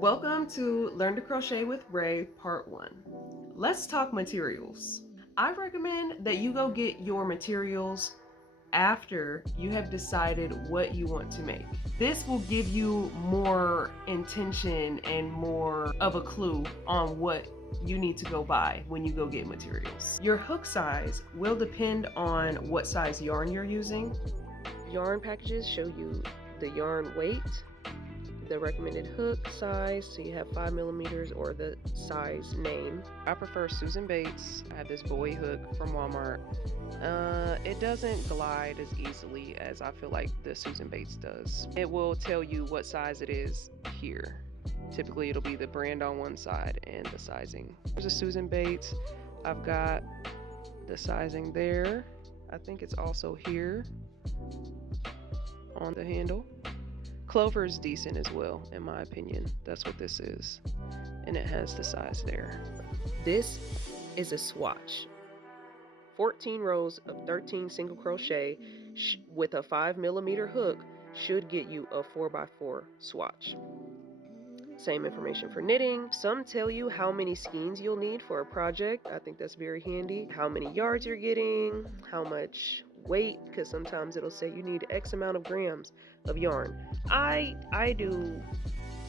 Welcome to Learn to Crochet with Raeee Part 1. Let's talk materials. I recommend that you go get your materials after you have decided what you want to make. This will give you more intention and more of a clue on what you need to go buy when you go get materials. Your hook size will depend on what size yarn you're using. Yarn packages show you the yarn weight, the recommended hook size, so you have 5mm, or the size name. I prefer Susan Bates. I have this boy hook from Walmart. It doesn't glide as easily as I feel like the Susan Bates does. It will tell you what size it is here. Typically it'll be the brand on one side and the sizing. There's a Susan Bates. I've got the sizing there. I think it's also here on the handle. Clover is decent as well, in my opinion. That's what this is. And it has the size there. This is a swatch. 14 rows of 13 single crochet with a 5mm hook should get you a 4x4 swatch. Same information for knitting. Some tell you how many skeins you'll need for a project. I think that's very handy. How many yards you're getting, how much weight, because sometimes it'll say you need X amount of grams of yarn. I do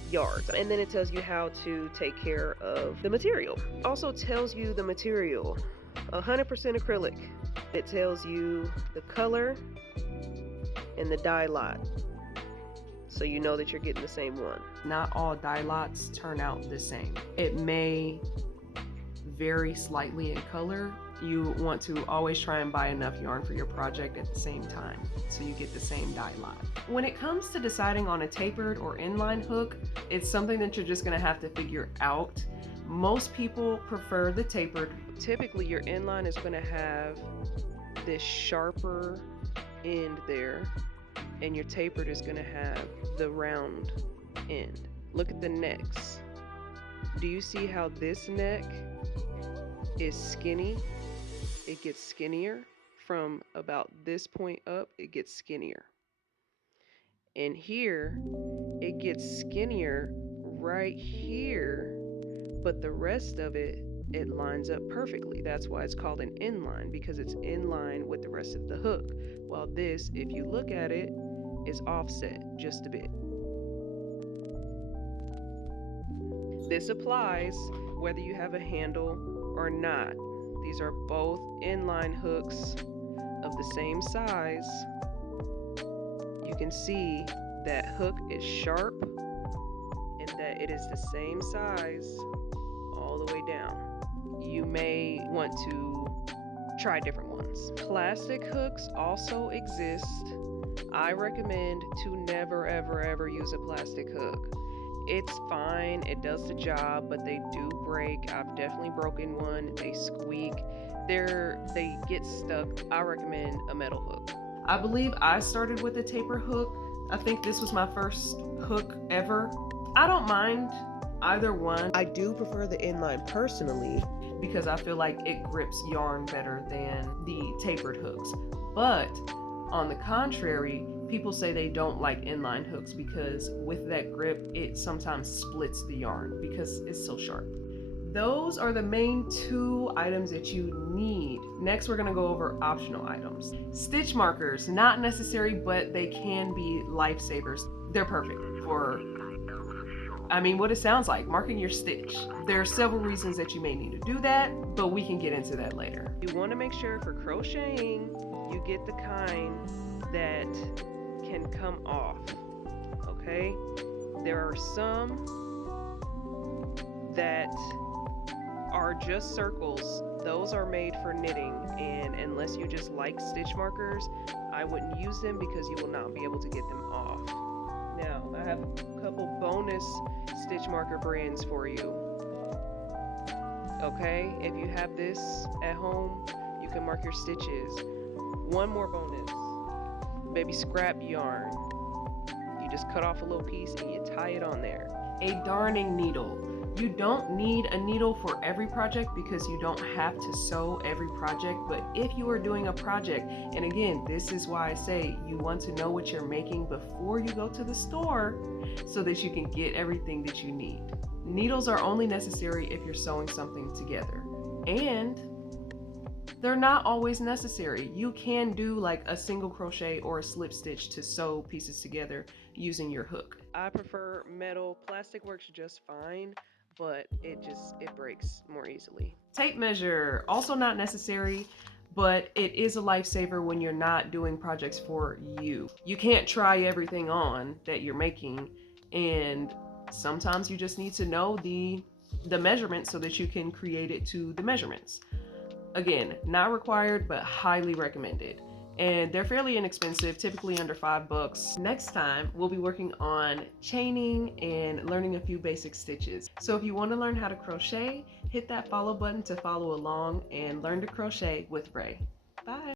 yards, and then it tells you how to take care of the material. Also tells you the material, 100% acrylic. It tells you the color and the dye lot, so you know that you're getting the same one. Not all dye lots turn out the same. It may vary slightly in color. You want to always try and buy enough yarn for your project at the same time, so you get the same dye lot. When it comes to deciding on a tapered or inline hook, it's something that you're just gonna have to figure out. Most people prefer the tapered. Typically your inline is gonna have this sharper end there, and your tapered is gonna have the round end. Look at the necks. Do you see how this neck is skinny? It gets skinnier from about this point up, it gets skinnier. And here, it gets skinnier right here, but the rest of it, it lines up perfectly. That's why it's called an inline, because it's in line with the rest of the hook. While this, if you look at it, is offset just a bit. This applies whether you have a handle or not. These are both inline hooks of the same size. You can see that hook is sharp and that it is the same size all the way down. You may want to try different ones. Plastic hooks also exist. I recommend to never ever use a plastic hook. It's fine, it does the job, but they do break. I've definitely broken one. They squeak. They get stuck. I recommend a metal hook. I believe I started with a taper hook. I think this was my first hook ever. I don't mind either one. I do prefer the inline personally because I feel like it grips yarn better than the tapered hooks. But on the contrary, people say they don't like inline hooks because with that grip, it sometimes splits the yarn because it's so sharp. Those are the main two items that you need. Next, we're gonna go over optional items. Stitch markers, not necessary, but they can be lifesavers. They're perfect for, what it sounds like, marking your stitch. There are several reasons that you may need to do that, but we can get into that later. You wanna make sure for crocheting, you get the kind that can come off, okay? There are some that are just circles. Those are made for knitting, and unless you just like stitch markers, I wouldn't use them because you will not be able to get them off. Now, I have a couple bonus stitch marker brands for you. Okay, if you have this at home, you can mark your stitches. One more bonus, baby scrap yarn. You just cut off a little piece and you tie it on there. A darning needle. You don't need a needle for every project because you don't have to sew every project, but if you are doing a project, and again, this is why I say you want to know what you're making before you go to the store so that you can get everything that you need. Needles are only necessary if you're sewing something together, and they're not always necessary. You can do like a single crochet or a slip stitch to sew pieces together using your hook. I prefer metal. Plastic works just fine, but it breaks more easily. Tape measure, also not necessary, but it is a lifesaver when you're not doing projects for you. You can't try everything on that you're making, and sometimes you just need to know the measurements so that you can create it to the measurements. Again, not required, but highly recommended. And they're fairly inexpensive, typically under $5. Next time, we'll be working on chaining and learning a few basic stitches. So if you want to learn how to crochet, hit that follow button to follow along and learn to crochet with Rae. Bye.